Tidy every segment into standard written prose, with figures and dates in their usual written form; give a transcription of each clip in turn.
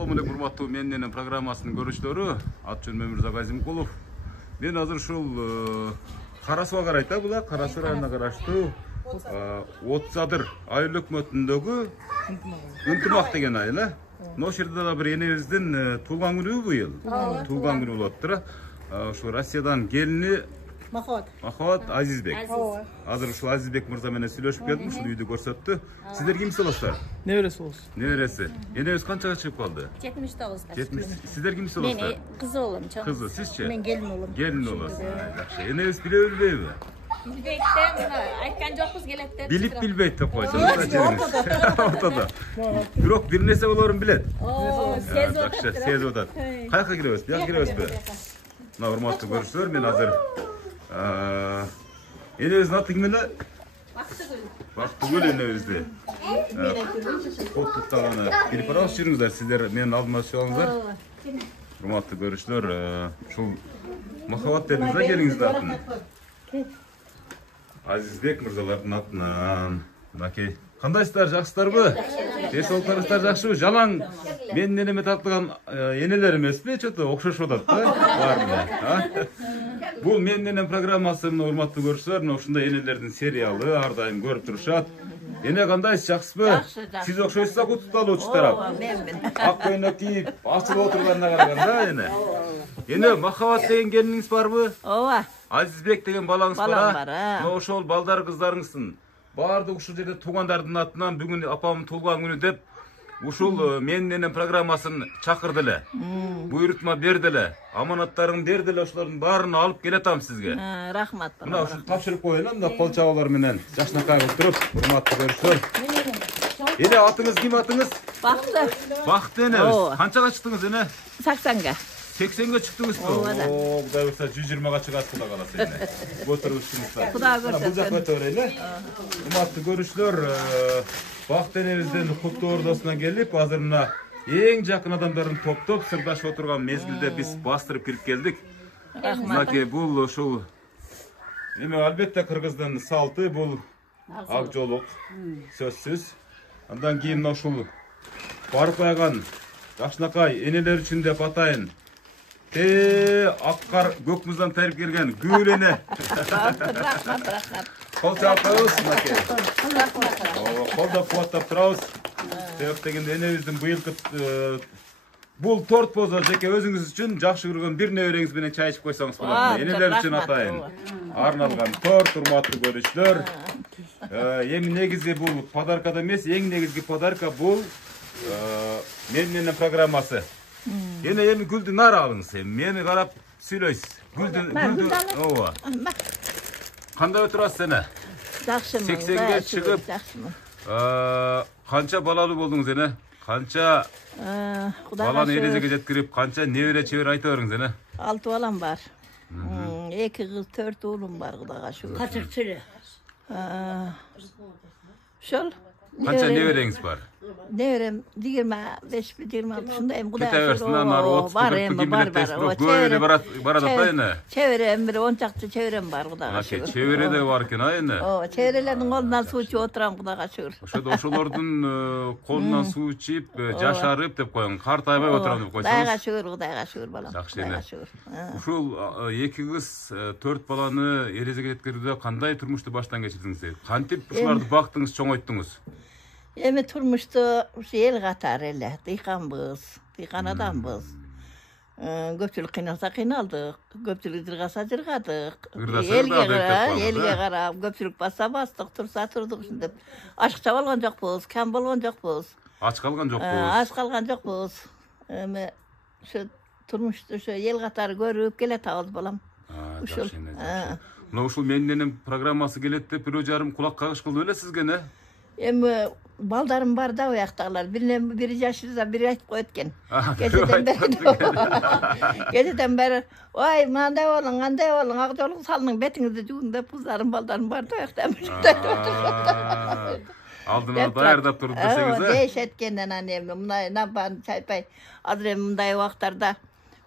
Assalamu alaikum, урматтуу менен программасынын көрүүчүлөрү. Ат жөнүм Өмүрзак Азимкулов. Мен азыр ушул Карасуга карайт да, була Карасу районуна караштуу Отзадыр айыл өкмөтүндөгү Ынтымак деген айыл, э? Ошол жерде да бир энебиздин туулган күнү быйыл. Туулган күнү болуп атты. Ушу Россиядан келини Махабат Азизбек. Азыр ушул Азизбек мырза менен сүйлөшүп келдим, ушул үйдү көрсөттү. Сиздер кимсиз болосуздар? Небереси болосуз. Небереси. Энебиз канчага чыгып калды? 79. 70. Сиздер кимсиз болосуздар? Мен кызы болом, чоң. Кызы, сизчи? Мен келин болом. Gelin olasın. Yaxşı. Eneniz bilip bilbeymi? Bilbeytten, aytkan jokпуз келет деп. Bilip bilbeyt dep koysanız da жеріңіз. Ortada. Бирок bir nese болорун билет. Сез Yaxşı, sez odat. Kayakka girебиз? Buyak girебизби? Мына урматтуу көрүүчүлөр, мен азыр энебиздин аты ким эле? Бактыгүл энебизди. Коттуктаганы билип барабыз, жүрүңүздөр. Сиздер менин алдыма түшүп алыңыздар. Урматтуу көрүүчүлөр, ушул Махабат дедиңиз да келиңиздин атын. Азизбек мырзалардын атынан. Мынакей. Кандайсыздар, жакшысыздарбы? Эс олтарыңыздар жакшыбы? Жалаң менин энеме тартылган энелер эмеспи? Чөтө окшошуп атат да. Баарына. Бул менин энем программасы, урматтуу көрүүчүлөр, мына ушундай энелердин сериалы ар дайым көрүп турушат. Эне кандайсыз, жакшысызбы? Сиз окшойсуз да кутукталуу тарап. Менмин. Ак көйнөк кийип, ачылып отурганына караганда эне. Эне Махабат деген келиниңиз барбы? Ооба. Азизбек деген балаңыз бар. Балам бар, Мына ошол балдар кыздарыңыздын баардык ушул жерде туугандардын атынан бүгүн апамдын туулган күнү деп ушул менин энем программасын чакырды эле. Буйрутма берди эле. Аманаттарыңды берди эле, ошолордун баарын алып келатам сизге. Рахмат. Мына ушул тапшырып коелу, мына кол чабуулар менен жашнакай кылып туруп, урматтуу көрүүчүлөр. Эне атыңыз ким атыңыз? Бакты. Бакты энебиз. Канчага чыктыңыз эне? 80га. 80ге чыктыңызбы? Оо, Кудай буйрса 120га чыгат, Кудай кааласа эне. Отуруңуздар. Кудай көрсөтсүн. Бул жакка өтө берели. Урматтуу көрүүчүлөр, Бакты энебиздин куттуу ордосуна келип, азыр мына эң жакын адамдарын топтоп сырдашып отурган мезгилде биз бастырып кирип келдик. Мынакей бул ушул эме албетте кыргыздын салты, бул ак жолук сөзсүз. Андан кийин ушул барып кайган жакшынакай энелер үчүн деп атайын. Аккар көк муздан тайып келген гүл эне. Рахмат. Кол чапабыз, мынакей. Колдоп кубаттап турабыз. Себеп дегенде энебиздин быйылкы бул торт болсо жеке өзүңүз үчүн жакшы көргөн бир небереңиз менен чай ичип койсоңуз болот. Энелер үчүн атайын арналган торт, урматтуу көрүүчүлөр. Эми негизи бул подарка эмес, эң негизги подарка бул менин энем программасы. Эми гүлдү нары алыңыз, мени карап сүйлөйсүз. Гүлдү, ооба. Кандай отурасыз эне? Жакшымын. 80ге чыгып, жакшымын. Канча балалуу болдуңуз эне? Канча баланы эрежеге жеткирип, канча небере чебер айта бериңиз эне? 6 балам бар. 2 кыз, 4 уулум бар, Кудайга шүгүр. Качыкчы. Ошол. Канча небереңиз бар? Неберем 25-26 ушундай эми Кудайга Кете берсин, анар 30-40 көбүрө барат да эне. Чеберем бир 10 чакты чеберем бар, Кудайга шүгүр. Чебере де бар экен эне. Ооба, чеберелердин колунан суу ичип отурам, Кудайга шүгүр. Ошолордун колунан суу ичип, жашарып деп коюң, картайбай отурам деп койсоңуз. Кудайга шүгүр балам. Жакшы эне. Ушул 2 кыз, 4 баланы эрежеге жеткирүүдө кандай турмушту баштан кечирдиңиз? Кантип ушуларды бактыңыз, чоңойттуңуз? Эми турмушту ушу эл катары эле, дыйканбыз, дыйкан адамбыз. Көпчүлүк кыйналса кыйналдык, көпчүлүк жыргаса жыргадык. Элге карап, көпчүлүк бassa бастык, турса турдук ушинтип. Ашыкча болгон жокпуз, кам болгон жокпуз. Ач калган жокпуз. Ач калган жокпуз. Эми ушу турмушту ушу эл катары көрүп келатабыз балам. Ушул. Мына ушул менин энем программасы келет деп бирөө жарым кулак кагыш кылды беле сизге не? Эми балдарым бар да уяктагылар. Бири жашырса бири айтып коет экен. Кечеден бери, ой, мындай болуң, андай болуң, ак жолук салдың, бетиңизди жуун деп кыздарым, балдарым бар да уякта. Алдына даярдап турду десеңиз, э? Дейшет экен анан эми мындай набан чайпай. Азыр эми мындай убактарда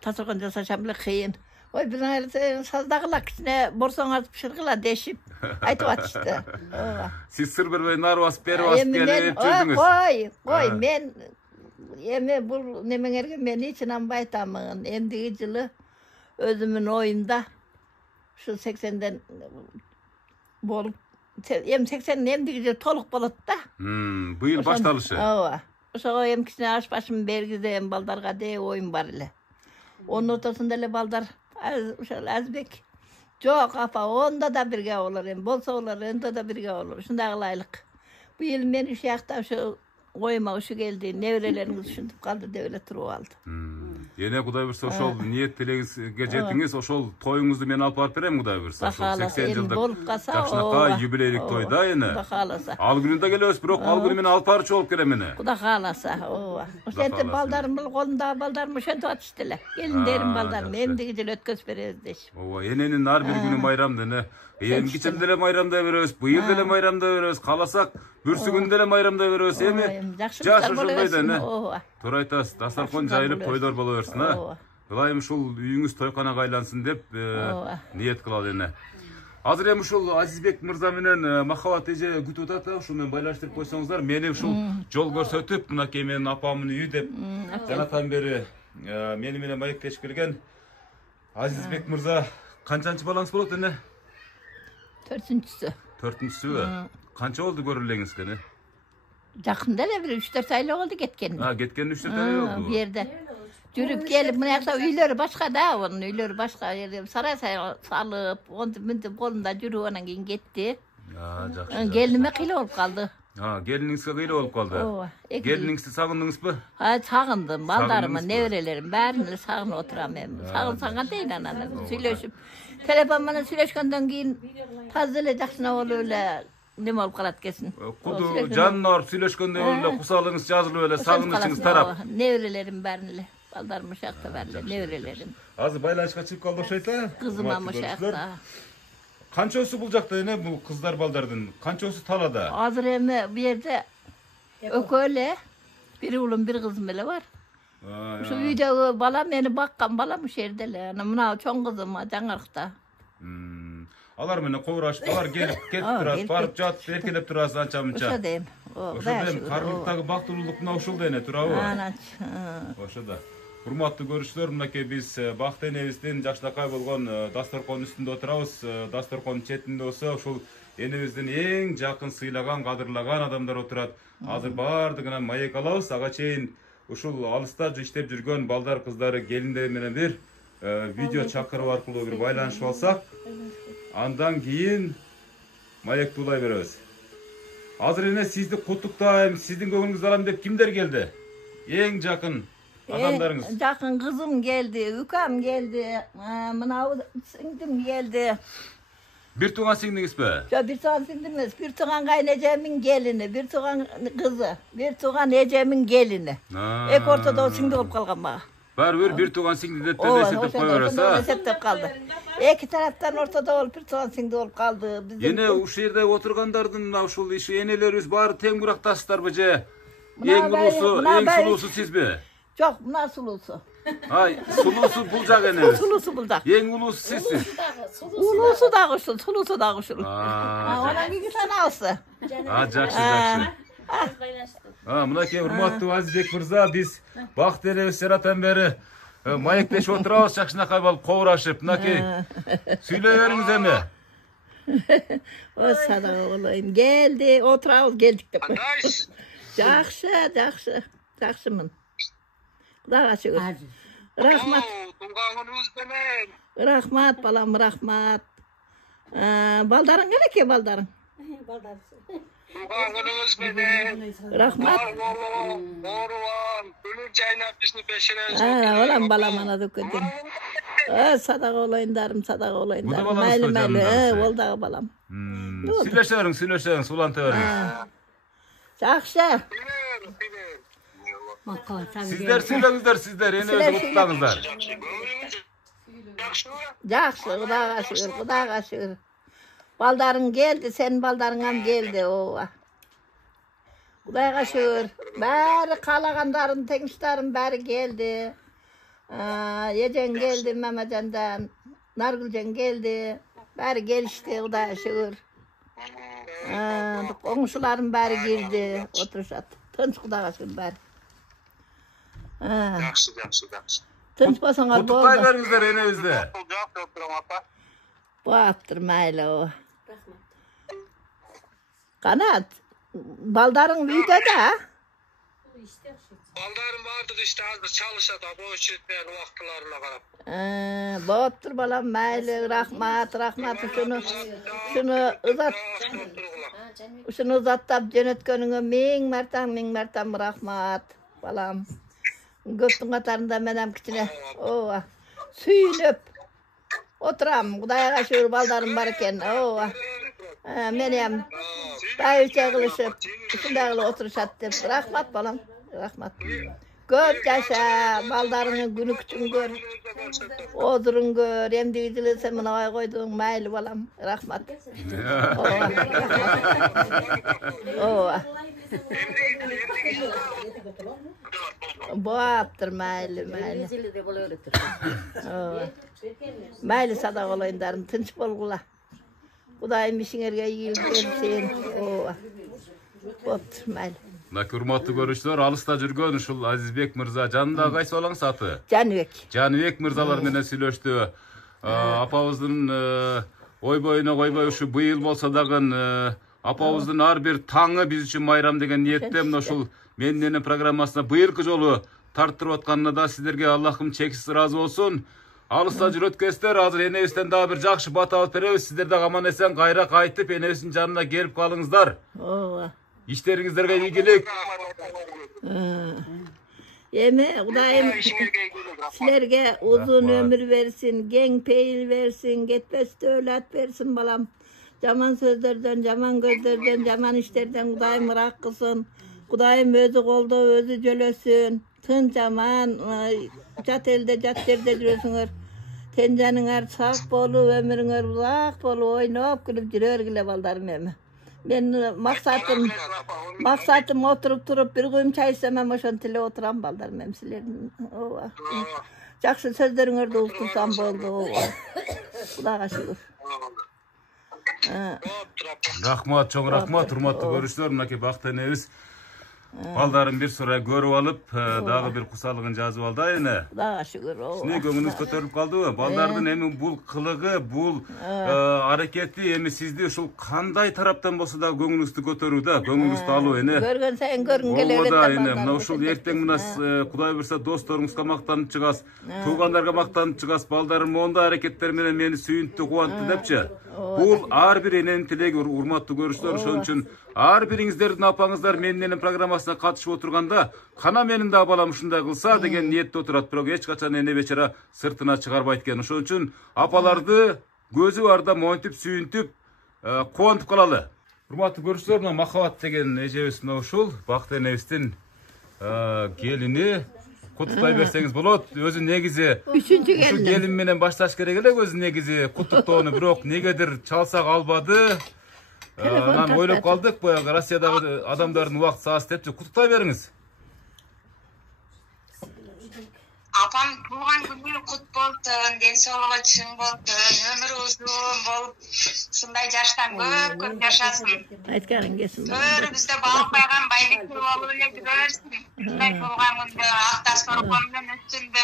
тасыркан жасашам эле кыйын. Ой, бир саздагыла кичине борсоң артып шыргыла дешип айтып атышты. Сиз сыр бербей нар басып, бери басып келип жүрдүңүз. Кой, мен Eme bu nemelerge men için ambaytamın. Endigi yılı özümün oyunda şu 80'den bolup em 80'den endigi yılı toluk bolup da. Bu yıl başlalışı. Ova. Oşa em kişine aş başım bergide em baldarga de oyun var ile. Onun ortasında le baldar azbek. Çok apa onda da birge olur em bolsa olur onda da birge olur. Şundaqlaylık. Bu yıl men üç yakta şu oyma uşu geldi. Nevreleriniz düşünüp kaldı devlet turu aldı. Yine Kuday birse oşol niyet dileğinizge jetiniz oşol toyuңuzdu men alып barıp berem Kuday birse. 80 yıldık. Bolup kalsa Jakşınakka jubileylik toyda yine. Kuda kalasa. Al gününde gelebes birok al günü men alып barıcı olup kelem mene. Kuda kalasa. Ova. Şente baldarım kolunda baldarım şente atıştılar. Gelin derim baldarım. Emdigi jil ötköz bereriz deş. Ova enenin nar bir günü bayramda ne. Geçen dele bayramda berебиz, bu yıl dele bayramda berебиз. Kalasak bürsügün dele bayramda berебиз, emi? Жакшы ошондой да, Туура айтасыз. Дастаркан жайылып тойлор боло берсин, ha. Ылайым ушул үйүңүз тойканага айлансын деп ниет кылалы эне. Азыр эми ушул Азизбек мырза менен Махабат эже күтүп атат, ушу менен байлаштырып койсоңуздар, мени ушул жол көрсөтүп, мынакей менин апамдын үйү деп жанатан бери мени менен маектешип келген Азизбек мырза канчанчы балаңыз болот эне? Төртүнчүсүбү? Канча болду көрүлгениңиз кene? Жакында эле бир 3-4 айлык болду кеткени. Кеткен 3-4 ай болду. Bu yerде. Жүрүп келип, мына жакта үйлөрү башка да, онун үйлөрү башка. Сарай салып, мынтип колунда жүрүп анан кийин кетти. Жакшы. Келиниме кыйла болуп калды. Келиниңизге кыйла болуп калды. Келиниңизди сагындыңызбы? Сагындым, балдарымы, неберелерим бәрин сагынып отурам эми. Сагынсаң кантейин анан сүйлөшүп. Telefon менен сүйлөшкөндөн кийин таза эле жакшына болуп эле неме болуп калат экенсиң. Куду жанына барып сүйлөшкөндөн эле кусалыгыңыз жазылып эле сагынычыңыз тарап. Неберелерим бәрин эле. Балдарым ошакта бәрин эле неберелерим. Азыр байланышка чыгып калды окшойт а? Кызым ошакта. Канчоосу бул жакта эне бул кыздар балдардын? Канчоосу талада? Азыр эми бу жерде экөө эле бир уулум бир кызым эле бар. Şu üydегі bala meni bakkan balam şu yerde ele. Mına çoğun kızım Жаңарықта. Алар менен кобурашып, алар келип турат, барып жатып, эркелеп турасыз анча-мынча. Ошо дейм. Ошо дейм, каргылыктагы бактылуулук мына ушул да эне турабы? Ошо да. Урматтуу көрүүчүлөр, мынакей биз Бакыт энебиздин жакшынакай болгон дасторкон үстүндө отурабыз. Дасторкон четинде болсо ушул энебиздин эң жакын сыйлаган, кадырлаган адамдар отурат. Азыр баардыгынан маек алабыз, ага чейин ушул алыста иштеп жүргөн балдар кыздары келиндер менен бир видео чакыруу аркылуу бир байланышып алсак, андан кийин маекти улай беребиз. Азыр эне сизди куттуктайм, сиздин көңүлүңүздү алам деп кимдер келди? Эң жакын адамдарыңыз. Жакын кызым келди, үкам келди, мына сиңдим келди. Bir tuğan singdingizби? Yo, bir tuğan singdim emес, bir tuğan kayneceğimin gelini, bir tuğan kızı, bir tuğan eceğimin gelini. Ek ortada o singdi olup kalgan bana. Var bir tuğan singdi de esetip koyuyoruz ha? Esetip kaldı. İki taraftan ortada olup bir tuğan singdi olup kaldı. Yine uşu yerde oturgandardın uşul işi enelerimiz bari teң buraktasızlar bıcı. En sulusu siz mi? Çok, buna sulusu. Ay, sulusu bulacak enemiz. Sulusu bulacak. En ulusu sizsiniz. Ulusu da kuşul, sulusu da kuşul. Ona bir tane alsa. Jakşı. Mınakey урматтуу Азизбек мырза, биз Бакыт энебиз жаратан бери маектешип отурабыз, жакшынакай болуп кобурашып. Мынакей сүйлөй бериңиз эми. O sadaqa olayım. Geldi, oturabız geldik de. Жақшымын. Құдаға шүкір. Рахмат. Рахмат, балам, рахмат. Балдарың келеке, балдарың? Рахмат. Олам балам ана дүкенден. Садаға олайындарым. Мәлі, ол дағы балам. Сүйлөшерің, суланты беріңіз. Жақшы. Sizler sizler enebizди куттуктаңыздар. Жақсы, Құдаға шүкір. Балдарың келди, сенин балдарыңам келди, ооба. Құдайға шүкір. Бәрі қалағандарым, теңіштарым бәрі келди. Ежен келди, Мамаjandan, Наргүлжен келди. Бәрі келишти, Құдайға шүкір. Оңшыларым бәрі келди, отырышат. Тынч Құдайға шүкір бәрі. Yaxşı. Tınç bolsaňar boldy. Kutuktay berіңizdер enebizde. Жақсы отырам апа. Boapdyr maýly o. Kanat, baldaryň büýde de. Baldarım vardı işte hazır çalışat abi o işletmeyen vaktlarına karap. Boapdyr balam maýly, rahmat şunu uzat. Şunu uzattap jönötkeniňe ming mertem rahmat balam. Göptüň gatarynda menem kiçine. Süýnüp oturam. Hudaýa şükür baldarym bar eken. Menem daýça gylışyp şundagly oturuşat dep. Rahmat balam. Rahmat. Köp yaşa, baldaryny günü küçün gör. Odurun gör, emdi izilese mına koyduğun maýly balam. Rahmat. Boapdyr maýly. Maýly sadak olaýyndarym, tınç bolgula. Hudaýym işiňerge iýilik bersin. Boapdyr maýly. Hurmatly görüşler, alysta жүрgөн uşul Azizbek Myrza janynda gaýsy balaňyz aty? Janybek Myrzalar menen süýleşdi. Apabızdın oy boyuna koyboy şu bıyıl bolsa dagın apabızdın har bir taňy biz üçün bayram degen niyettem uşul mendeni programmasına bıyılkı jolu tarttırıp atkanına da sizlerge Allah'ım çeksiz razı olsun. Alysta jürötkesler hazır enebizden daha bir jakşı bata alıp berебиz. Sizler de aman esen gayra kaytıp enebizin janına gelip kalıňızlar. İşleriňizlerge iýgilik. Eme Hudaýym sizlerge uzun ömür versin, geň peýil versin, getbes döwlet versin balam. Jaman sözlerden, jaman gözlerden, jaman işlerden Hudaýym rak kılsın. Hudaýym özü golda, özü jölösün. Tınç aman, jat elde, jat yerde jüresiňer. Tenjanyňar sak bolup, ömürüňer uzak bolup, oýnap gülüp jürergile baldarym eme. Ben maksatım oturup bir güýüm çay içsemem oşon tile oturam baldarym hem silerin. Jakşı sözleriňerde ustursam boldy. Hudaýa şükür. Rahmat, çoň rahmat, hurmatly görüşler, minäki bakty enebis. Baldarym bir sura görüp alıp, dagı bir kusalygyny jazyp aldy ene. Hudaýa şükür. Sine göňüňiz köterilip kaldyby? Baldardyň emi bul kılıgy, bul hareketi emi sizdi uşul kanday tarapdan bolsa da göňüňizdi köterүү da, göňüňizdi alуу ene. Görgön saýyn görgün geler. O da ene, mına uşul erteň mına Hudaý berse dostoruňuzga maktanyp çygas, tuganlarga maktanyp çygas, baldarym onda hareketler menen meni süýüntdi, kuwantdy depçi. Bul har bir eneniň tilegi, hurmatly görüşler, şoň üçin har biriňizlerden apaňızlar mendeniň programmasyna katyşyp oturganda kana menin de balam uşunday kılsa degen niyetde oturat, biroq hiç kaçan ene beçara sırtına çıgarbayt eken. Ошон үчүн apalardy gözü barda moňtup süýüntüp kuwantyp kalaly. Hurmatly görüşler, mына Mahabat деген ejebis mына ушул Bakty enebistin gelini kutuktay berseňiz bolot. Özü negizi üçüncü gelin. Şu gelin menen başlaş gerek elek özü negizi kutuktooну, biroq negedir çalsak albady. Lan oylap kaldık bu Rossiyadagi adamların wagt saat depçi kutuktay beriňiz. Apam tuğan günü kut bolsun, densoluğu çyn bolsun, ömrü uzun bolup, şunday yaştan köp yaşasın. Aýtgaryň gelsin. Ömrü bizde balık baygan baylık bolup ele görürsün. Şunday tuğan günde aktaş torpamdan üstünde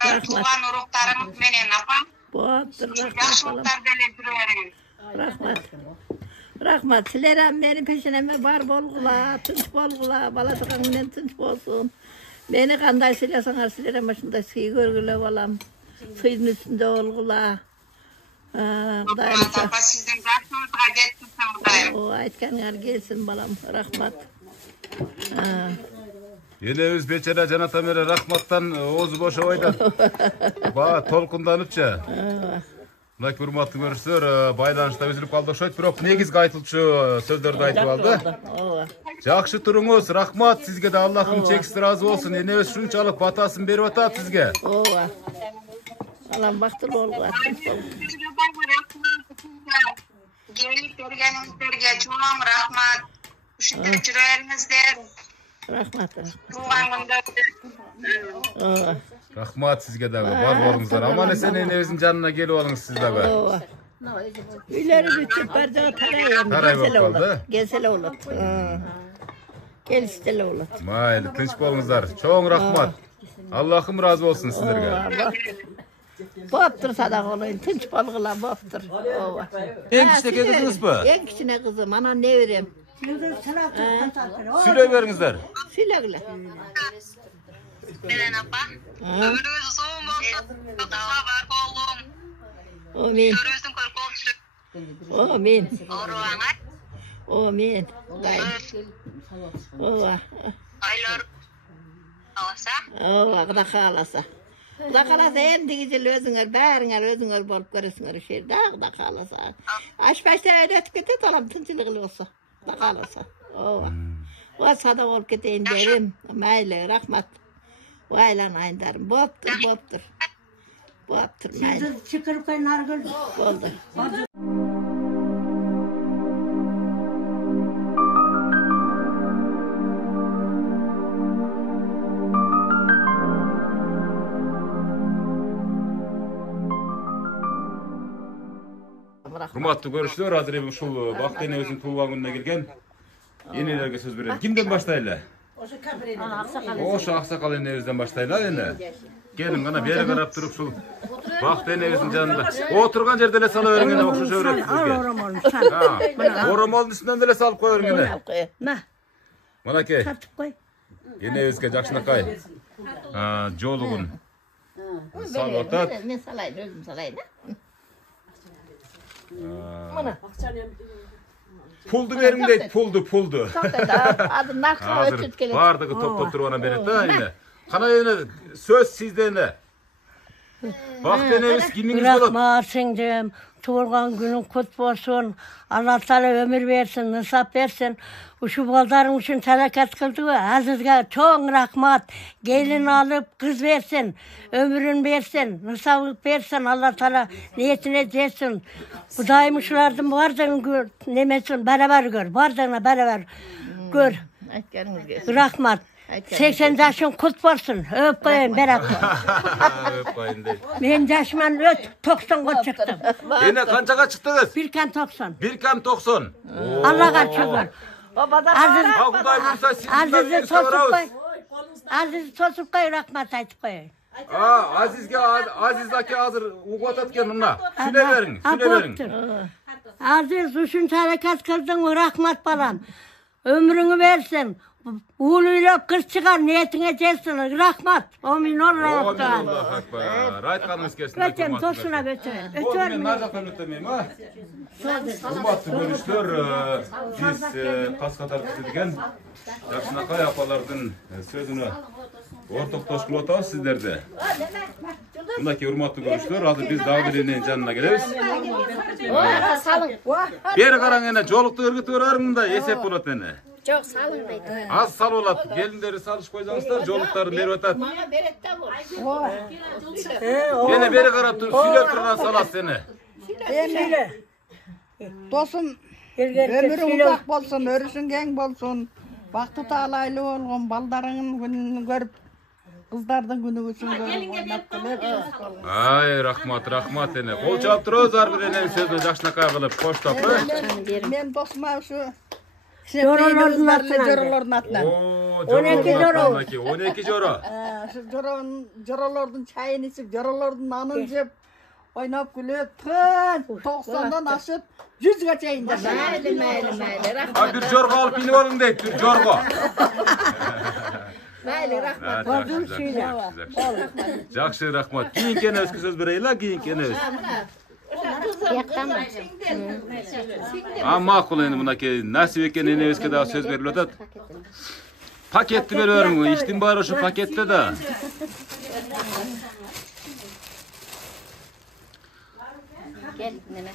tuğan uruklarımız menen apam. Boapdyr rahmat. Yaşlıklar dele jürerim. Rahmat. Silerem meni peşineme bar bolgula, tınç bolgula, baladığan menen tınç bolsun. Beni kanday silesaňar silerem şunda syy görgüle balam. Syýdyn üstünde bolgula. Hudaýym Apa sizden yaşlığınızga jetsin Hudaýym. Aýtgaňar gelsin balam. Rahmat. Enebis beçara janata mere rahmattan oğuzu boşa oydat. Ba tolkundanypça. Mına hurmatly görüşler, baylanışda üzülüp kaldy oşoýt, biroq negizgi aýtylçy sözlerdi aýtyp aldy. Jakşı turuňuz, rahmat sizge de Allah'ım çeksiz razı olsun. Enebis şunçalyk batasyn berip atat sizge. Alam baktyr bolgula. Gelip bergenizlerge çoğun rahmat. Uşunday jürerimizler. Rahmat. Tuğan günde. Rahmat sizge dagı, bar bolуңуздар. Aman esen enebizin janına gelip alıňyz siz dagı. Üleri bütüp bardağı tarayayım. Taray bolup kaldy. Gelsele olup. Geliştele olur. Mayli, tinç bolыңыздар. Çoğun rahmat. Allah'ım razı olsun sizlerge. Boptur sadaq olayın, tinç bolğular boptur. Ova. En kiçteki kızınız mı? En kiçine kızım, ana ne verem? Süle beriңizler. Sülegile. Beren apa. Ömrünüz uzun olsun. Kutluğa var oğlum. Amin. Görüyorsun korku olsun. Amin. Oruğana. Amin. Ova. Aylar. Alasa. Ova, qıda qalasa. Qıda qalasa endi gizil özüңөр, bäriňer özüňör bolup göresiňer şeýde, qıda qalasa. Aşpaşta ödetip ketet olam tinçilik bolsa. Qıda qalasa. Ova. Wa sadaq bolup keteýin derim. Maýly, rahmat. Waylan aýdarym. Boptur, boptur. Boptur, maýly. Çıkırıp kaynar gül. Boldu. Hurmatly görüşler, hazır uşul Bakt enebizin tuğan gününe gelgen enelerge söz berelim. Kimden başlayla? Oşu aksakal enebizden başlayla ene. Gelin bana bir yere karap durup şul Bakt enebizin janında. Oturgan jerde ele sala öğrengene okşaş öğretip Al sizge. oramolun sen. Oramolun üstünden de ele salıp koy öğrengene. Na, Mana ke, tartıp koy. enebizge jakşınakay. Jolugun. Sal otat. Men salayın, özüm salayın. Puldu verin deyt, puldu. Adı nakla Hazır ötüp gelir. bardığı top durup ona beret da yine. Kana yine söz sizde ne? Bakt enebis kiminiz bolat? Bırakma singdim. Tuğulgan günün kut bolsun. Allah Teala ömür versin, nisap versin. Uşu baldarın üçün telekat kıldı. Azizge çoğun rahmat. Gelin alıp kız versin. Ömrün versin. Nisaplık versin. Allah Teala niyetine etsin. Bu daymışlardan vardığını gör. Nemesin beraber gör. Vardığına beraber gör. Aytgarınız gelsin. Rahmat. 80 yaşın kut bolsun. Öp koyun beraber. Öpayın deyt. Men yaşman öt 90'ga çıktım. Yine kançaga çıktınız? Bir kan 90. Bir kan 90. Allah'a şükür. Aziz, Ha Huday Bursa sizden Aziz'i bir tosup sorauz. koy. Aziz'i tosup koy, rahmat aytıp koy. Azizge Azizdaki hazır ugat atken ona. Süle verin, süle verin. Aziz, üçün harekat kıldın, rahmat balam. Ömrünü versin. Uğuluyla kız çıkar, niyetine etsin, rahmat. Amin ol Amin rahmat. Allah akbar. Raytkanınız kesin. Götürün, tosuna götürün. Oğlum ben narcaktan ötemeyim ha. Hurmatlı görüşler, biz Kaskatar kızıdegen Jakşınakay apalardın sözünü ortakdoş kılıp atabız sizlerde. Bundaki hurmatlı görüşler, hazır biz daha birinin canına geliriz. Beri karan ene, joluktu ırgıtı örarında esep bolat ene. Çok salınmaydı. Az sal olat, gelinleri salış koysanızlar, joluktarın beri atat. Bana berette bol. Yine beri karap dur, süler turuna salat seni. Dostum, ömürün uzak bolsun, örüşün keng bolsun. Vakti tağlaylı olgun, baldarının gününü görüp, kızlardın günü üçün görüp, oynap kılıp. Ay rahmat ene. Kol çalıp duruyoruz bir enenin sözünü Jakşınakay kılıp, koş toplu. Men dostuma şu Joroların atına. Joroların atına. 12 joro. 12 joro. Şu jorolardan çayını içip, jorolardan nanın jep, oynap gülüp, tın, 90'dan aşıp, 100'e çayın da. Mayli. Rahmat. Ha bir jorgo alıp inip olun deyip, bir jorgo. Mayli, rahmat. Jakşı rahmat. Giyin kene özkü söz bereyla, giyin kene öz. Yaktan mı? Makul endi bunaki nasip eken ene özke daha söz berilip atat. Paketli veriyorum, içtim bari şu pakette de. Gel nene.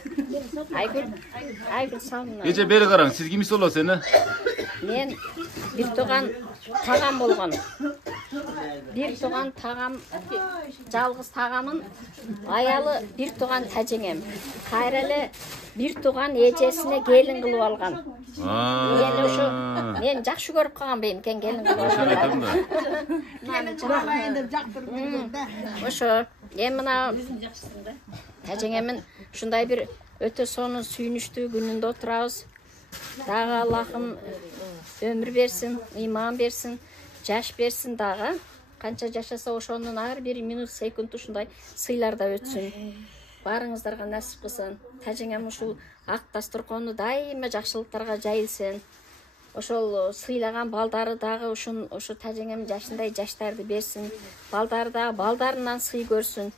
Aygül salınma. Ece beri karan, siz kimisi ola seni? Men bir toğan tağam bolğan. Bir toğan tağam, жалғыз tağamın ayalı bir toğan tajeňem. Kayrалы bir toğan ejesine gelin kılıp algan. Men oşo men jakşı görüp kalgan beyin ken gelin kılıp algan. Oşo, men mına tajeňemin şunday bir öte sonun sүйүнүчтүү gününde oturabız. Дағы Аллахым өмір берсін, иман берсін, жаш берсін дағы. Қанша жашаса ошонун ар бир минут секунд ушундай сыйларда өтсүн. Барыңыздарга насип кылсын. Тажеңем ушул ак дасторкону дайыма жакшылыктарга жайылсын. Ошол сыйлаган балдары дагы ошо тажеңем жашындай жаштарды берсин. Балдары да балдарынан сый көрсүн.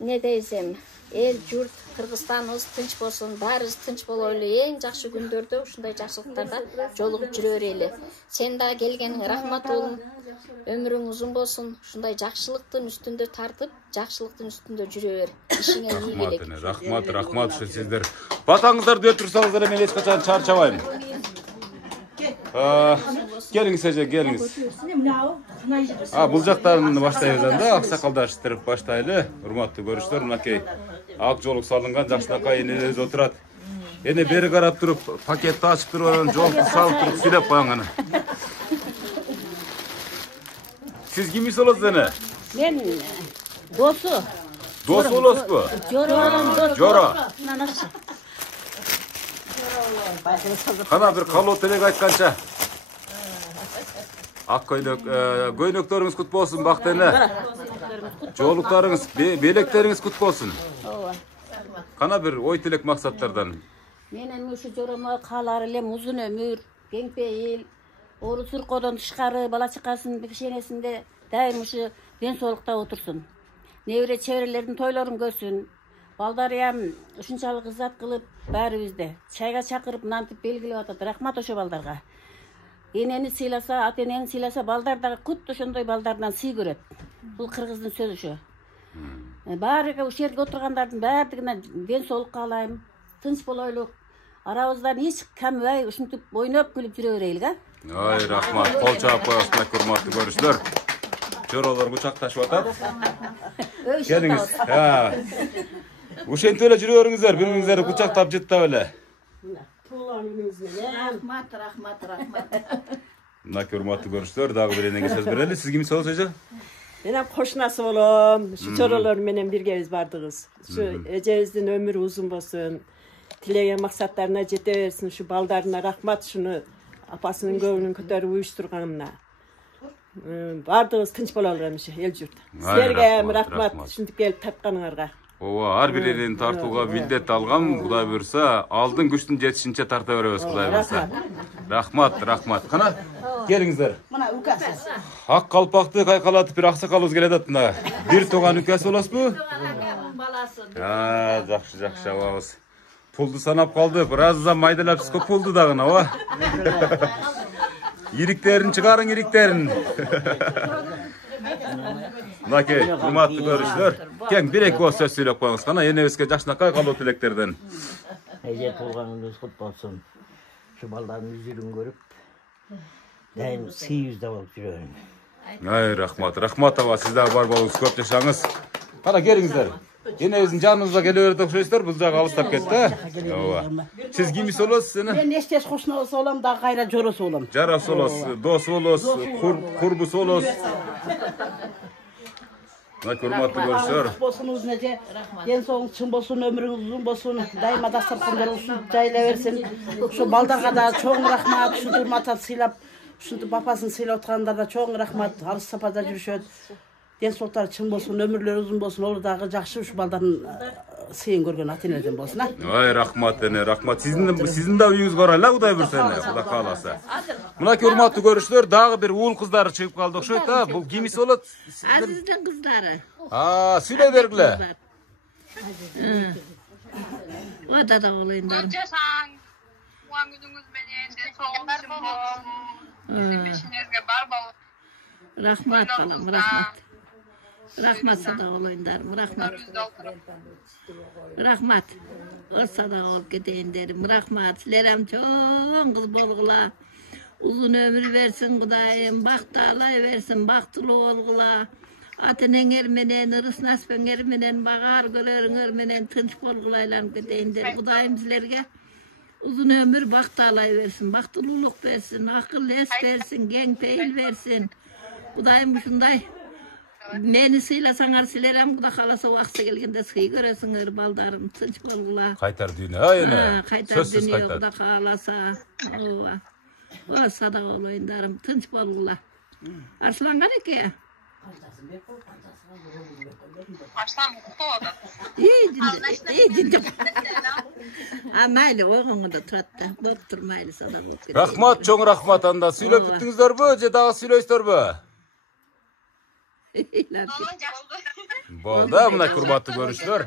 Не дейсем, эл журт Кыргызстаныбыз тынч болсун, баарыбыз тынч бололу. Эң жакшы күндөрдө ушундай жакшылыктарда жолугуп жүрө берели. Сен да келгениңе рахмат болун. Ömrün uzun bolsun. Ушундай жакшылыктын үстүндө тартып, жакшылыктын үстүндө жүрө бер. Ишиңе ийгилик. Рахмат ушу сиздер. Батаңыздарды өтүп турсаңыздар мен эч качан чарчабайм. Келиңиз эже, келиңиз. Бул жактан баштайбыз анда, аксакалдар иштирип баштайлы. Урматтуу көрүүчүлөр, мынакей ак жолук салынган жакшынакай энелерибиз отурат. Эне бери карап туруп, пакетти ачып туруп, жолду салып туруп сүйлөп коюң аны. Siz kimisiz olasınız? Мен досу. Dost olasınız? Jora. Kana bir kalı telek aytkança. Ak göynöktörüңүз kut bolsun baktene. Жолуктарыңыз, белектериңиz kut bolsun. Kana bir oy tilek maksatlardan. Менен ушу жоромо каалар элем узун өмүр, кең пейил, ору суркодон тышкары бала чакасын киченесинде дайым ушу ден соолукта отурсун. Небере чеберелердин тойлорун көрсүн. Балдарым ушунчалык ызат кылып баарыбызды чайга чакырып мынантип белгилеп атат. Рахмат ошо балдарга. Энени сыйласа, ата энени сыйласа, балдар дагы кут ошондой балдардан сый көрөт. Бул кыргыздын сөзү ошо. Баарыга ушул жерге отургандардын баардыгына ден соолук каалайм. Тынч болойлук. Арабыздан эч камбай ушинтип ойноп күлүп жүрө берелик, Ай, рахмат. Кол чаап коесуздар, урматтуу көрүүчүлөр. Жоролор кучакташып атат. Келиңиз. Ушентип эле жүрө бериңиздер, бири-бириңиздерди кучактап жыттап эле. Рахмат. Мынакей урматтуу көрүүчүлөр, дагы бир энеге сөз берели. Сиз кимсиз болосуз эже? Менен кошунасы болом. Ушу жоролор менен биргебиз бардыгыз. Ушу эжебиздин өмүрү узун болсун. Тилеген максаттарына жете берсин. Ушу балдарына рахмат, ушуну апасынын көңүлүн көтөрүп уюштурганына. Бардыгыбыз тынч боло алганбыз эл журт. Силерге рахмат, ушинтип келип тартканыңарга. Ооба, ар бир элин тартууга милдет алгам. Кудай буюрса, алдын күчтүн жетишинче тарта беребиз, Кудай буюрса. Рахмат. Кана, келиңиздер. Мына укасы. Ак калпакты кайкалатып бир аксакалыбыз келе атат мына. Бир тууган укасы болосузбу? Жакшы абабыз. Пулду санап калды. Бир аздан майдалап көп пулду дагы, ооба. Ириктерин чыгарың, ириктерин. Мынакей, урматтуу көрүүчүлөр, кең бир-эки ооз сөз сүйлөп коюңуз. Кана энебизге жакшынакай калуу тилектерден. Эже туулганыңыз кут болсун. Ушу балдардын жүзүн көрүп, дайым сыйыбызда болуп жүрөм. Ай, рахмат аба, сиз дагы бар болуңуз, көп жашаңыз. Кана келиңиздер. Энебиздин жаныбызга келе берет окшойсуздар, бул жагы алыстап кетти, ооба. Сиз кимиз болосуз эне? Мен эчтеш кошунабыз болом, дагы кайра жорос болом. Жарас болосуз, дос болосуз, курбус болосуз. Урматтуу көрүүчүлөр. Болсун узун эже. Ден соолугуңуз чың болсун, өмүрүңүз узун болсун. Дайыма дастаркандар ушинтип жайыла берсин. Ушу балдарга да чоң рахмат, ушинтип урматтап сыйлап, ушинтип апасын сыйлап отургандарга чоң рахмат. Алыс сапарда жүрүшөт. Ден соолуктары чың болсун, өмүрлөрү узун болсун. Олар дагы жакшы ушу балдардын сыйын көргөн ата энеден болсун, Ай, рахмат эне, рахмат. Сиздин да үйүңүзгө орайлы, Кудай буюрса эне, Кудай кааласа. Мынакей урматтуу көрүүчүлөр, дагы бир уул кыздары чыгып калды окшойт, Бул кимиз болот? Азиздин кыздары. Сүйлөй бергиле. Ода да болоюндар. Жашаң, туған күнүңүз менен ден соолугуңуз болсун. Ишиңизге бар болуп. Рахмат балам, рахмат. Рахмат сада болоюндар, рахмат. Осада болуп кетейиндерим, рахмат. Силерем чоң кыз болгула. Узун өмүр берсин Кудайым, бакталай берсин, бактылуу болгула. Ата энеңер менен, ырыс насипеңер менен, багар көлөрүңөр менен тынч болгула айланып кетейиндер. Кудайым силерге узун өмүр бакталай берсин, бактылуулук берсин, акыл эс берсин, кең пейил берсин. Кудайым ушундай Meni sıylasaňar silerem, Kuda kalasa wagty gelgende sıy göresiňer, baldarym tınç bolgula. Kaytar düýne, ayne. Kaytar Sözsüz dünya kaytar. Kuda kalasa. O sada olayındarım tınç bolgula. Arslan ganeke? Arslan mutlu oldu. İyi dindim. Mayli oğlunu turatdı. Boktur mayli sada bok. Rahmat, çoğun rahmat anda. Süylep bittiňizderbi, je dağı süyleyislerbi? Bolda, mına kurmatly görüşler.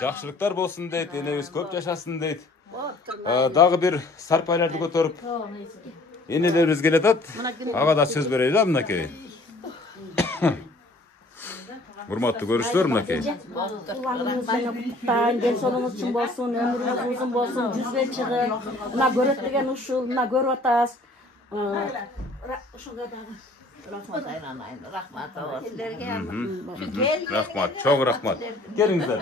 Jakşylyklar bolsun deyt, enebis köp yaşasın deyt. Dağı bir sarpaylardy götürüp enelerimiz geledat. Aga da söz bereydi ha mınakey. Hurmatly görüşler mınakey. Kulağınız beni kutlayın, gel sonumuz için bolsun, ömrünüz uzun bolsun, yüzüne çıkın. Buna görettigen uşul, buna gör otas. Rahmat, çok rahmat. Geliňizler.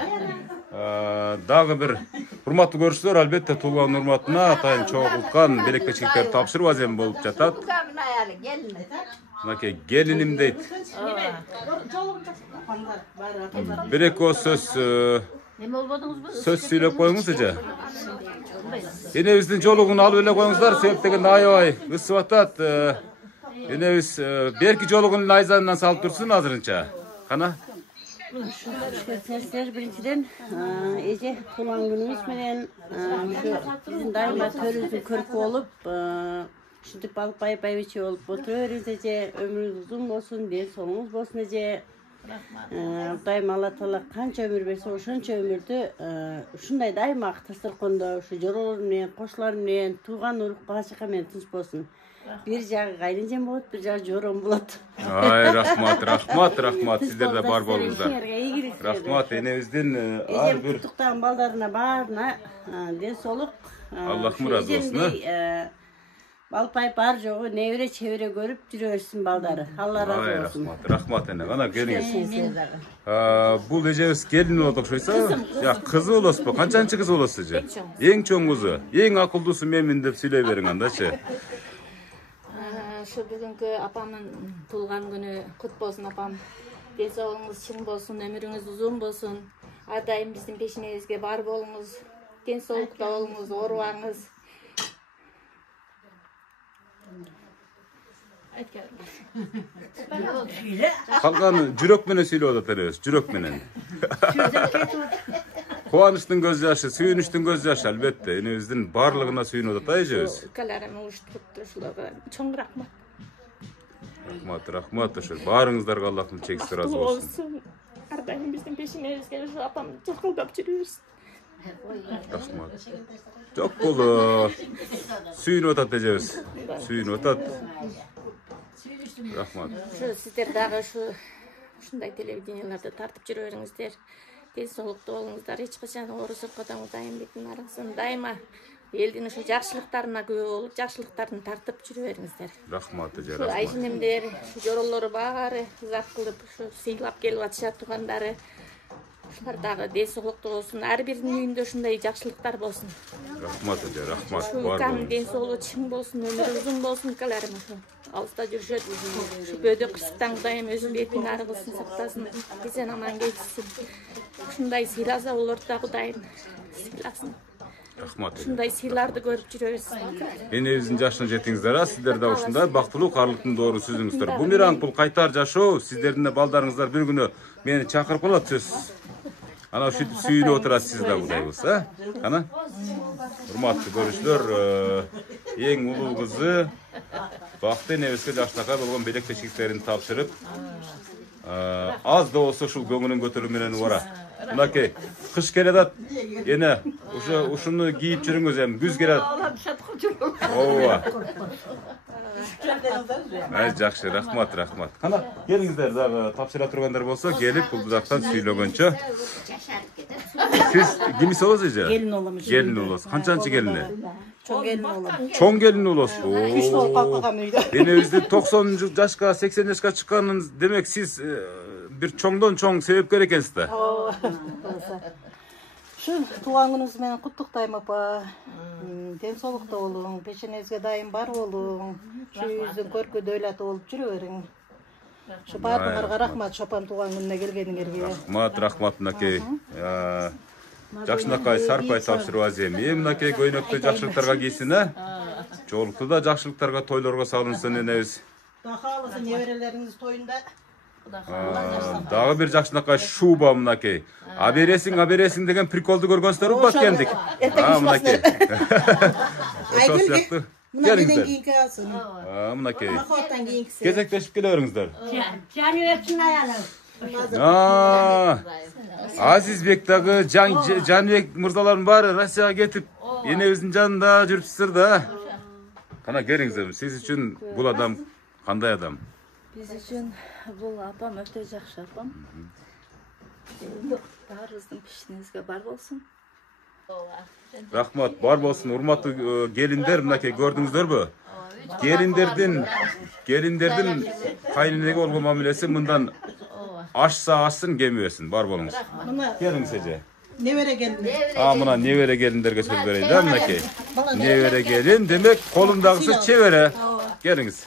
Dağı bir hurmatly görüşler, albatta tuğan hurmatyna atayın çoğultkan belekbeçilikler tapşyryp azem bolup jatat. Mınakey gelinim deyt. Birek söz söylep koýuňyz-y. Enebizdiň jolugyny alyp ele koýuňuzlar, sebep degen aýy ıssyp atat. Enebiz belki jolugyny ayzandan salyp dursun hazırınça. Kana? Sizler birinciden Ece tulan günümüz menen bizim daima törüzü körpü olup şuntuk balık baybaybıçı olup oturuyoruz Ece, ömrünüz uzun bolsun, den solunuz bolsun Ece. Daima Allah Taala kança ömür berse oşança ömürdü uşunday daima aktasırkonda şu jorolor menen, koşular menen, tuğan uruk başyka menen tınç bolsun. Bir jagı gaýrynjem bolat, bir jagı jorom bolat. Ay rahmat. Sizler de bar bolunuzlar. Rahmat enebizden har bir tutuktan baldarına barına den soluk. Allah'ım razı olsun. Balpay bar jogu nevre çevre görüp jürersин baldары. Allah razı olsun. Rahmat ene. Ana geliňiz. Bu ejebis gelin bolup okşoysa, ya kızı olasy, kançançı kızı olasy? Eň çoň kızı, eň akıldysy menmin dep süýley beriň andaçy. Şu bugünkü apamın tulgan günü kut bolsun apam. Densoğluğunuz çiň bolsun, ömrüňiz uzun bolsun. Adayım bizim peşinizge bar bolunuz. Densoğlukda bolunuz, oruwaňyz. Kalgan jürek menen süýlep atat, jürek menen. Kuwançtyň göz ýaşy, süýünçtyň göz ýaşy albatta. Enebizdiň barlygyna süýünip atat ejebis. Kalaram uştup şulaga çoň rahmat. Rahmat. Şu barıňızdarga Allah'ım çekisi razı olsun. Ardayım bizim peşinizge şu apam çakıldap jürüyoruz. Rahmat. Çok bol süýünip atat ejebis. Süýünip atat. Rahmat. Şu sizler dağı şunday televiziýalarda tartyp jürüýäňizler. Densoğlukda bolуңуздар, hiç kaçan orusurkadan daim bitin arasın. Daima eldin şu jakşılıklarına köp olup, jakşılıklarını tartıp jürüýäňizler. Rahmat eje, Şu rahmat. ayşinemler, şu jorolları bagary hizap kılıp, şu syýlap gelip atýar tugandary. Şular dağı densoğlukda bolsun, her biriniň üýünde şunday jakşılıklar bolsun. Rahmat eje, rahmat. Şu kan densoğluğu çiň bolsun, ömrü uzun bolsun kalarym. Alsta jürüşet, şu böde kısıktan daim özün betini argılsın, saptasın, bizen aman geçsin. Şunday siylasa olurda daim siylasın. Rahmat. Şunday siylardı görüp jürüyoruz. Enebizin yaşına jetiňizler, sizler de uşunda baktılуу karlıktın doğru sözüňizler. Bu mirang bul kaytar jaşoo, sizlerin de baldaryňızlar bir günü meni çakırıp alat söz. Ana şutup süýünip oturat siz de buday bolsa. Ana. Hurmatly görüşler, eň uluu kızı Bakty enebisge jaşnaka bolgon belekbeçiklerini tapşyryp az da olsa şu göňüniň götürüp menen wara. Mınakey, kış geledat, ene uşunu giyip jürüňiz hem güz geledat. Owa. Jakşy, rahmat. Kana, geliňizler da tapşyra turgandar bolsa, gelip bu budaktan süýlegençe. Siz kimisi olasiz eje? Gelin olamız. Gelin olasy. Kançançy gelini? Çoň gelin olam. Çoň gelin olasy. Üç bol kalkmagam öýde. Enebizde 90 yaşka, 80 yaşka çıkanın demek siz bir çoňdan çoň sebepker ekensiz de. Şu tuğan günüňiz menen kutluktayım apa. Densoğlukda boluň, peşinizge daim bar boluň. Şu yüzün körkü döýlet bolup jüre beriň. Şu bardыңlarga рахмат, Шопан туган күнүнө келгениңерге. Рахмат мынакей. Жакшынакай сарпай тапшырып азем. Мынакей көйнөктү жакшылыктарга кийсин, жолукту да жакшылыктарга, тойлорго салынсын энебиз. Кудай кааласа неберелериңиз тоюнда. Дагы бир жакшынакай шуба мынакей. Абересиң деген приколду көргөнсүздөр бат кендик. Мынакей. Ошол сыяктуу. Келиңиздер. Мынакей. Кезектешип келе бериңиздер. Жаныбектин аялы. Азизбек дагы Жанбек мырзалардын баары Россияга кетип, энебиздин жанында жүрүпсүздөр да. Кана келиңиздер. Сиз үчүн бул адам кандай адам? Биз үчүн бул апам өтө жакшы апам. Баарыбыздын пишиңизге бар болсун. Рахмат, бар болсун. Урматтуу келиндер, мынакей көрдүңүздөрбү? Келиндердин кайненеге болгон мамилеси мындан ашса ашсын, кемебесин. Бар болуңуз. Келиңиз эже. Небере келдиңер. Мына небере келиндерге сөз берейин да мынакей. Небере келин демек колундагысы чебере. Келиңиз.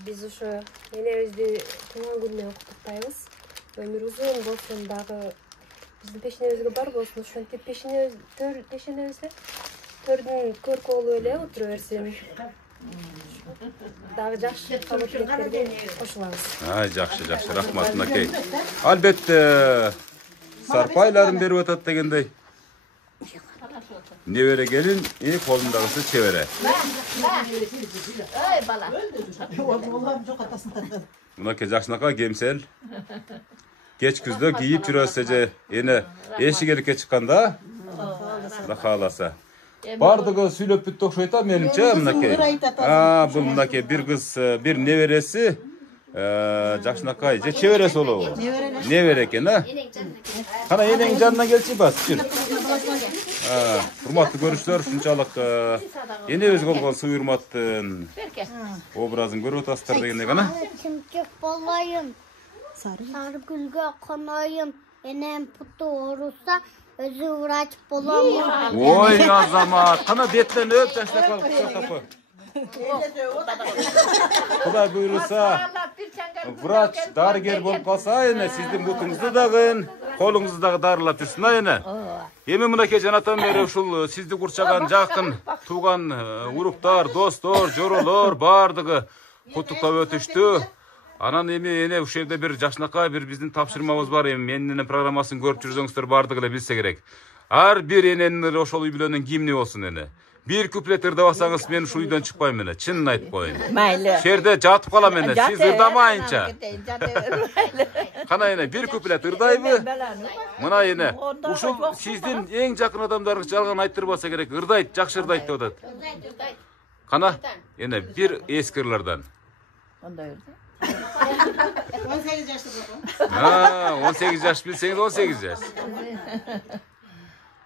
Biz ошо энебизди туган күнүнө куттуктайбыз. Өмүр узун болсун, дагы биздин пешенебизге бар болсун. Ошентип пешенебизде төрдүн көркү болуп эле отура берсин. Дагы жакшы кабыл-тилектерге кошулабыз. Жакшы, рахмат мынакей. Албетте сарпайларын берип атат дегендей. Небере келин, колундагысы чебере. Ой, бала. Мынакей жакшынакай кемсел. Кеч күздө кийип жүрөсө же эне эшикеликке чыкканда, Кудай кааласа. Бардыгы сүйлөп бүттү окшойт менимче мынакей. Бул мынакей бир кыз, бир небереси жакшынакай же чебереси болобу? Небере экен, Кана энең жанына келчи бас, жүр. Урматтуу көрүүчүлөр, ушунчалык энебизге болгон сый урматтын образын көрүп атасыздар дегенде кана. Чымчык болайын, Сарыгүлгө конойын, энем путу ооруса, өзү врач болом. Ой, Азамат, кана бетинен өп таштап калып. Кудай буйруса, врач, дарыгер болуп калса, эне сиздин бутуңузду дагы, колуңузду дагы дарылап жүрсүн, эне. Эми мынакей жанатан бери ушул сизди курчаган жакын тууган уруктар, достор, жоролор бардыгы куттуктап өтүштү. Анан эми эне ушул жерде бир жакшынакай бир биздин тапшырмабыз бар. Эми менин программасын көрүп жүрсөңүздөр бардыгы эле билсе керек. Ар бир эненин ошол үй бүлөнүн гимни болсун эне. Бир куплет ырдабасаңыз мен ушул үйдөн чыкпайм эне. Чынын айтып коеюн. Майлы. Жерде жатып калам эне. Сиз ырдамайынча. Кана эне бир куплет ырдайбы? Мына эне ушул сиздин эң жакын адамдарыңыз жалган айттырбаса керек. Ырдайт, жакшы ырдайт деп атат. Кана эне бир эскирлерден. 18 жаштык болду. 18 жаш билсеңиз 18 жаш.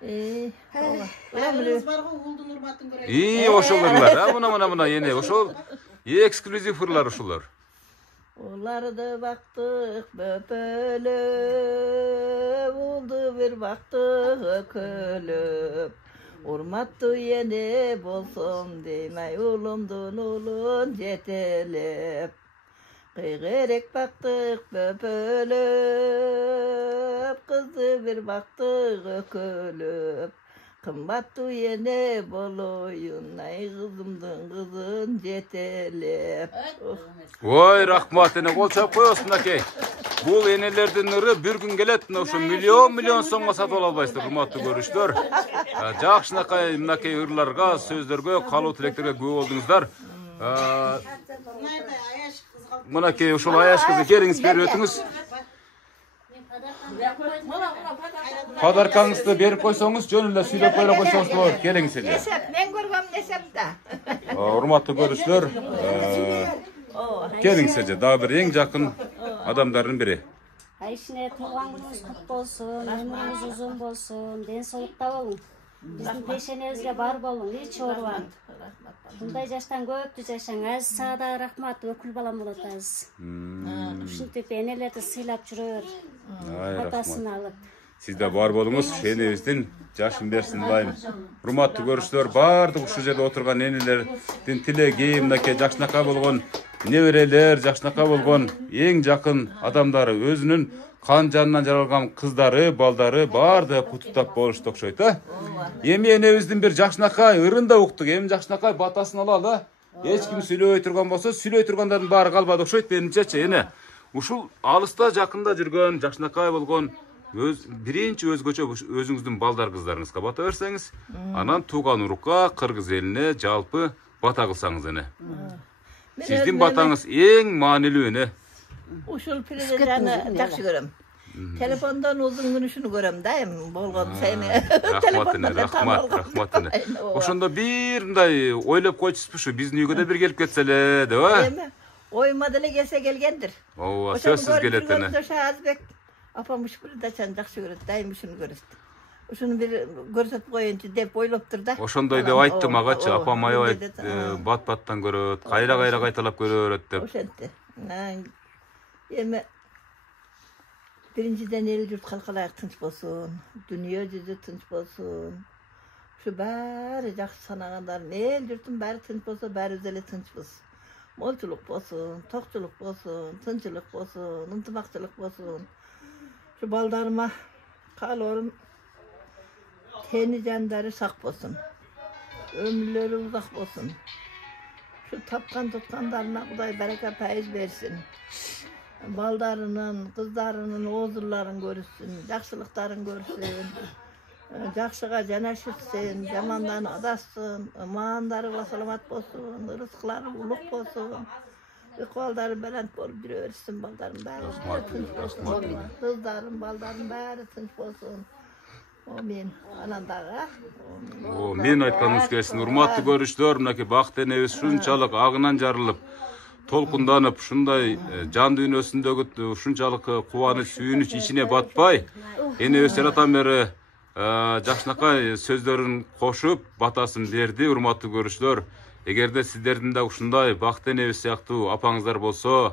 Балдарыңыз барбы, улдун урматын көрөйүн. Ошол ырлар. Мына эне ошол эксклюзив ырлар ушулар. Уларды бактык бөпөлөп, улду бир бактык өкөлөп. Урматтуу эне болсом деймай, улумдун улун жетелеп. Кыйгырек бактык бөпөлөп, кызды бир бактык өкөлөп. Кымбаттуу эне болоюн, ай кызымдын кызын жетелеп. Ой, рахмат эне, кол чап коесуң мынакей. Бул энелердин ыры бир күн келет, ушу миллион сомго сатып ала албайсыздар, урматтуу көрүүчүлөр. Жакшынакай мынакей ырларга, сөздөргө, каалоо тилектерге күбө болдуңуздар. Мынакей ушул аяш кызды келиңиз берип өтүңүз. Подаркаңызды берип койсоңуз, жөн эле сүйлөп койро койсоңуз болот. Келиңиз эже. Мен көргөм десем да. Урматтуу көрүүчүлөр, келиңиз эже, дагы бир эң жакын адамдардын бири. Айшине тууган күнүңүз кут болсун, өмүрүңүз узун болсун, ден соолукта болуң. Биздин пешенебизге бар болуң, эч оорубаңыз. Мындай жаштан көптү жашаң. Азиз, сага дагы рахмат, өкүл балам болот азиз. Ушинтип энелерди сыйлап жүрөр. Атасын алып. Sizde бар болуңуз, энебиздин жашын берсин дайым. Урматтуу көрүүчүлөр, бардык ушул жерде отурган энелердин тилеги, мынакей жакшынакай болгон неберелер, жакшынакай болгон эң жакын адамдары, өзүнүн кан жанынан жаралган кыздары, балдары барды кутуктап болушту окшойт, а? Эми энебиздин бир жакшынакай ырында уктук, эми жакшынакай батасын алалы. Эч ким сүйлөбөй турган болсо, сүйлөй тургандардын баары калбады окшойт менимчечи. Эне ушул алыста жакында жүргөн жакшынакай болгон биринчи өзгөчө өзүңүздүн балдар кыздарыңызга бата берсеңиз, анан тууган урукка, кыргыз элине жалпы бата кылсаңыз эне. Сиздин батаңыз эң маанилүү эне. Ушул передачаны жакшы көрөм. Телефондон узун күнүшүнү көрөм да, эми болгон сайын. Рахмат эне. Ошондо бир мындай ойлоп койчусузбу, биздин үйгө да бир келип кетсе эле, деп а? Эми оюма деле келсе келгендир. Ооба, сөзсүз келет эне. Азбек апам ушу передачаны жакшы көрөт, дайым ушуну көрөт. Ушуну бир көрсөтүп коеюнчу деп ойлоптур да. Ошондой деп айтты магачы, апам аябай бат-баттан көрөт, кайра-кайра кайталап көрөт деп. Ошентти. Эми биринчиден эл журт калкалайык тынч болсун, дүйнө жүзү тынч болсун. Ушу баары жакшы санагандардын эл журттун баары тынч болсо, баарыбыз эле тынчпыз. Молчулук болсун, токчулук болсун, тынчылык болсун, ынтымактуулук болсун. Şu baldarıma kalorum teni jandары sak bolsun. Ömürleri uzak bolsun. Şu tapkan tutkanlarına Kuday bereket payız versin. Baldarının, kızlarının, oğuzlarının görürsün, jakşılıkların görsün. Jakşıga janaşırsın, jamandan adasın, maanları salamat bolsun, rızıkları uluk bolsun. Kolları belent bolup yürüyorsun, baldarım bari tınç bolsun. Kızlarım, baldarım bari tınç bolsun. Amin. Anandağa. O men aytkanыңыз келсин. Урматтуу көрүүчүлөр, мынакей бакыт энебиз ушунчалык агынан жарылып, толкунданып, ушундай жан дүйнөсүндөгү ушунчалык кубаныч, сүйүнүч ичине батпай, энебиз жаратан бери жакшынакай сөздөрүн кошуп, батасын берди. Урматтуу көрүүчүлөр, эгерде сиздердин да ушундай бакыт энебиз сыяктуу апаңыздар болсо,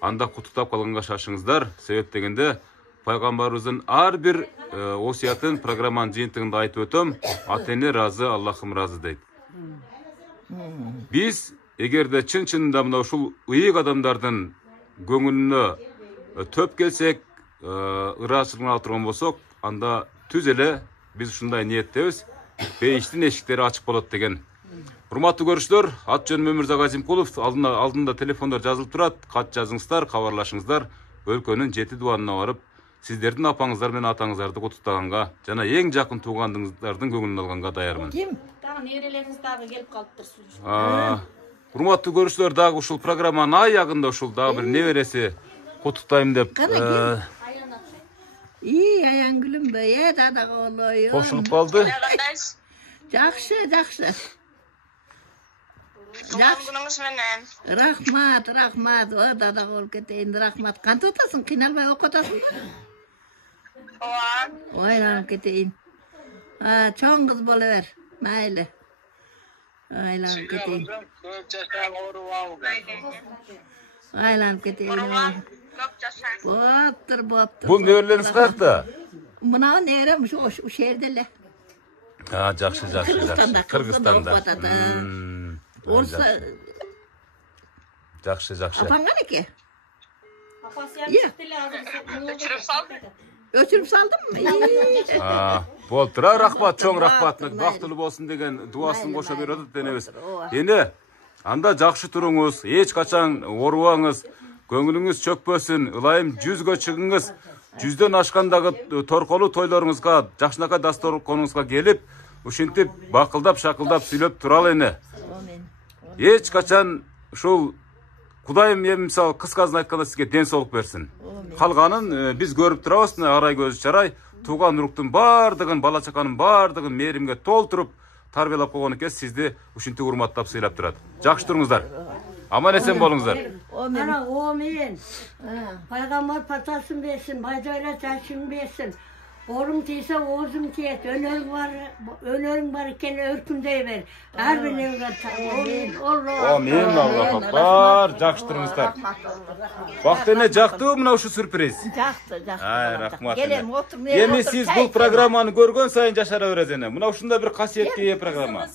анда кутуктап калганга шашыңыздар. Себеп дегенде пайгамбарыбыздын ар бир осуятын программанын жыйынтыгында айтып өтөм. Ата эне разы, Аллахым разы дейт. Биз эгерде чын-чынында мына ушул ыйык адамдардын көңүлүнө төп келсек, ыраачылыгын ала турган болсок, анда түз эле биз ушундай ниеттебиз. Бейиштин эшиктери ачык болот деген. Урматтуу көрүүчүлөр, ат жөнүм Өмүрзак Азимкулов. Алдында телефондор жазылып турат. Кат жазыңыздар, кабарлашыңыздар. Өлкөнүн 7 дубанына барып, сиздердин апаңыздар менен атаңыздарды куттуктаганга жана эң жакын туугандардын көңүлүн алганга даярмын. Ким? Дагы нерелериңиз дагы келип калыптыр. Урматтуу көрүүчүлөр, дагы ушул программанын аягында ушул дагы бир небереси куттуктайм деп. Аян гүлүм, дадага болоюн. Кошулуп калды. Жакшы. Күнүңүз менен. Рахмат. О, дадага болуп кетейин. Рахмат. Кантип атасың? Кыйналбай окуп атасың ба? Ооба. Ойланып кетейин. Чоң кыз боло бер. Майлы. Ойланып кетейин. Көп жашап оорубабы. Ойланып кетейин. Көп жашаң. Боптур. Бул неберелериңиз каякта? Мына нерем ушу жерде эле. Жакшы. Кыргызстанда. Орса. Жакшы. Апаң канеке? Апасы яшык деле азыр. Өчүрүп салдым. Болуптур. Рахмат, чоң рахмат. Бактылуу болсун деген дуасын кошо берип атат энебиз. Эне анда жакшы туруңуз, эч качан оорубаңыз, көңүлүңүз чөкпөсүн, ылайым 100гө чыгыңыз. 100дөн ашкандагы торколуу тойлоруңузга, жакшынакай дасторконуңузга келип, ушинтип бакылдап, шакылдап сүйлөп туралы эне. Эч качан ушул Кудайым эми мисалы кыскасын айтканда сизге ден соолук берсин. Калганын биз көрүп турабыз, арай көзү чарай, тууган уруктун бардыгын, бала чаканын бардыгын мээримге толтуруп, тарбиялап койгон экен, сизди ушинтип урматтап сыйлап турат. Жакшы туруңуздар. Аман эсен болуңуздар. Амин. Пайгамбар патасын берсин, байдайра жашын берсин. Oğlum teyse oğuzum teyet. Önörün var iken örkündey ver. Her birine Allah. Amin, Allah akbar. Jakştırыңızlar. Bak dene jaktı mı şu sürpriz? Jaktı. Ay, rahmat. Gelem otur. Siz bu programmany görgön sayın jaşara örezenem. Mına uşunda bir kasiyetke ие программа.